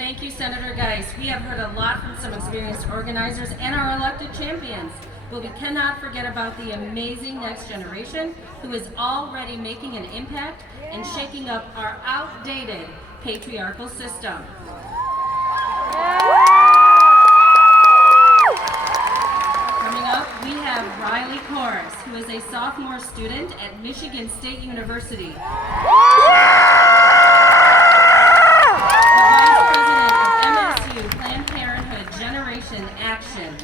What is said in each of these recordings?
Thank you, Senator Geis. We have heard a lot from some experienced organizers and our elected champions, but we cannot forget about the amazing next generation who is already making an impact and shaking up our outdated patriarchal system. Coming up, we have Riley Korus, who is a sophomore student at Michigan State University. Action.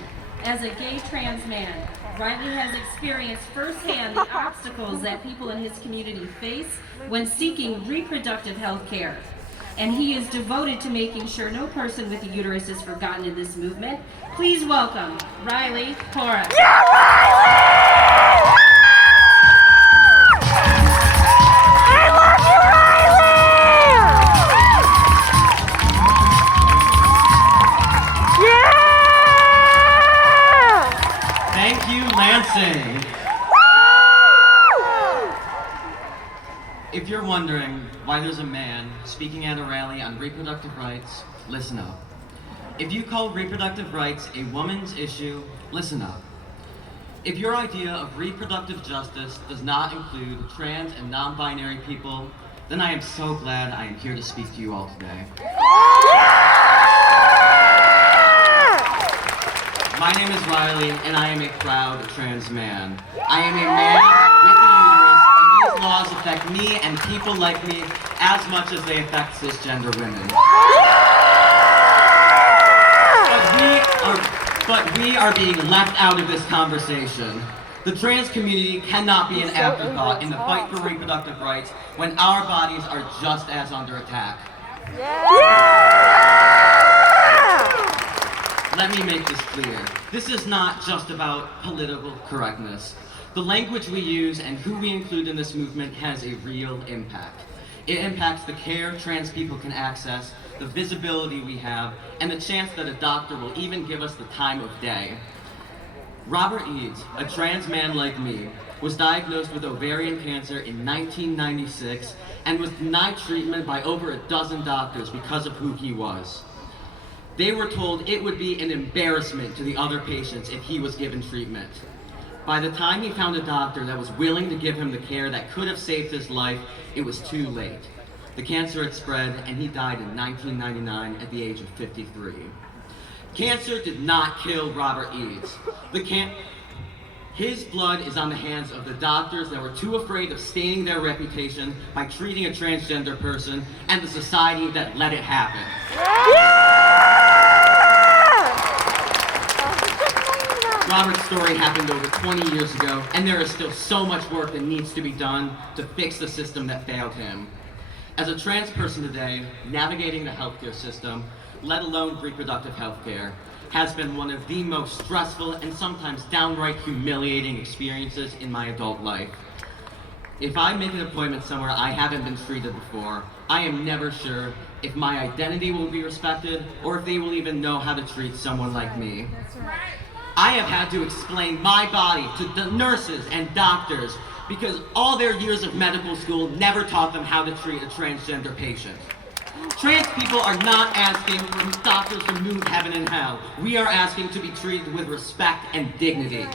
As a gay trans man, Riley has experienced firsthand the obstacles that people in his community face when seeking reproductive health care. And he is devoted to making sure no person with a uterus is forgotten in this movement. Please welcome Riley Korus. Yeah, Riley! I love you, Riley! Yeah! Thank you, Lansing. If you're wondering why there's a man speaking at a rally on reproductive rights, listen up. If you call reproductive rights a woman's issue, listen up. If your idea of reproductive justice does not include trans and non-binary people, then I am so glad I am here to speak to you all today. My name is Riley, and I am a proud trans man. I am a man with a uterus, and these laws affect me and people like me as much as they affect cisgender women. But we are being left out of this conversation. The trans community cannot be an afterthought in the fight for reproductive rights when our bodies are just as under attack. Let me make this clear. This is not just about political correctness. The language we use and who we include in this movement has a real impact. It impacts the care trans people can access, the visibility we have, and the chance that a doctor will even give us the time of day. Robert Eads, a trans man like me, was diagnosed with ovarian cancer in 1996 and was denied treatment by over a dozen doctors because of who he was. They were told it would be an embarrassment to the other patients if he was given treatment. By the time he found a doctor that was willing to give him the care that could have saved his life, it was too late. The cancer had spread, and he died in 1999 at the age of 53. Cancer did not kill Robert Eads. His blood is on the hands of the doctors that were too afraid of staining their reputation by treating a transgender person, and the society that let it happen. Robert's story happened over 20 years ago, and there is still so much work that needs to be done to fix the system that failed him. As a trans person today, navigating the healthcare system, let alone reproductive healthcare, has been one of the most stressful and sometimes downright humiliating experiences in my adult life. If I make an appointment somewhere I haven't been treated before, I am never sure if my identity will be respected or if they will even know how to treat someone like me. I have had to explain my body to the nurses and doctors because all their years of medical school never taught them how to treat a transgender patient. Trans people are not asking for doctors to move heaven and hell. We are asking to be treated with respect and dignity.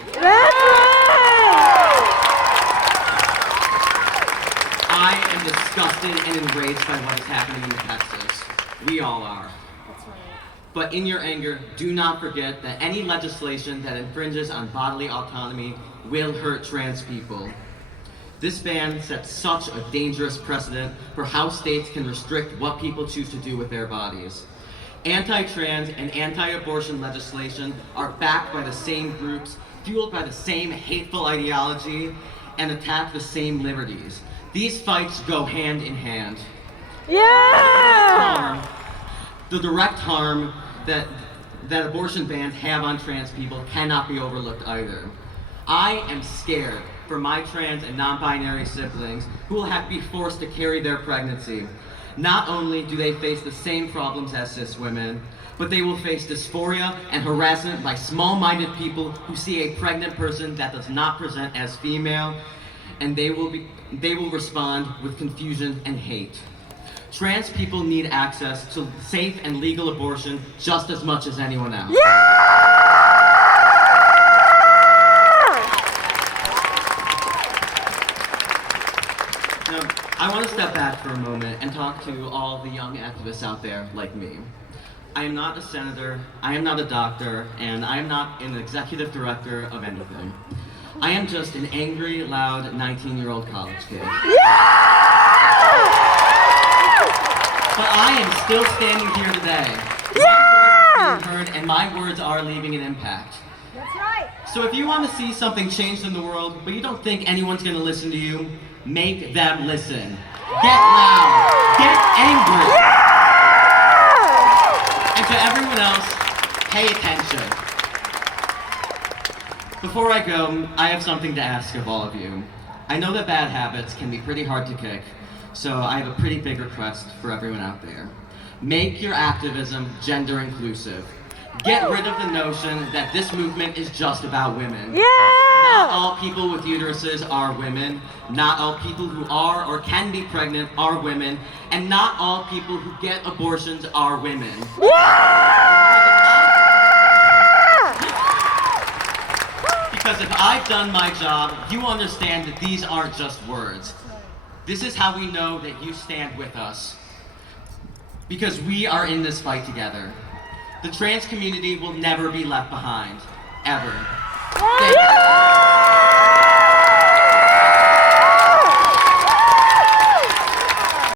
I am disgusted and enraged by what is happening in Texas. We all are. But in your anger, do not forget that any legislation that infringes on bodily autonomy will hurt trans people. This ban sets such a dangerous precedent for how states can restrict what people choose to do with their bodies. Anti-trans and anti-abortion legislation are backed by the same groups, fueled by the same hateful ideology, and attack the same liberties. These fights go hand in hand. Yeah! The direct harm that abortion bans have on trans people cannot be overlooked either. I am scared for my trans and non-binary siblings who will have to be forced to carry their pregnancy. Not only do they face the same problems as cis women, but they will face dysphoria and harassment by small-minded people who see a pregnant person that does not present as female, and they will respond with confusion and hate. Trans people need access to safe and legal abortion just as much as anyone else. Now, I want to step back for a moment and talk to all the young activists out there like me. I am not a senator, I am not a doctor, and I am not an executive director of anything. I am just an angry, loud, 19-year-old college kid. But I am still standing here today. My voice is being heard, and my words are leaving an impact. That's right. So if you want to see something changed in the world, but you don't think anyone's going to listen to you, make them listen. Get loud. Get angry. And to everyone else, pay attention. Before I go, I have something to ask of all of you. I know that bad habits can be pretty hard to kick, so I have a pretty big request for everyone out there. Make your activism gender inclusive. Get rid of the notion that this movement is just about women. Not all people with uteruses are women. Not all people who are or can be pregnant are women. And not all people who get abortions are women. Because if I've done my job, you understand that these aren't just words. This is how we know that you stand with us. Because we are in this fight together. The trans community will never be left behind. Ever. Thank you.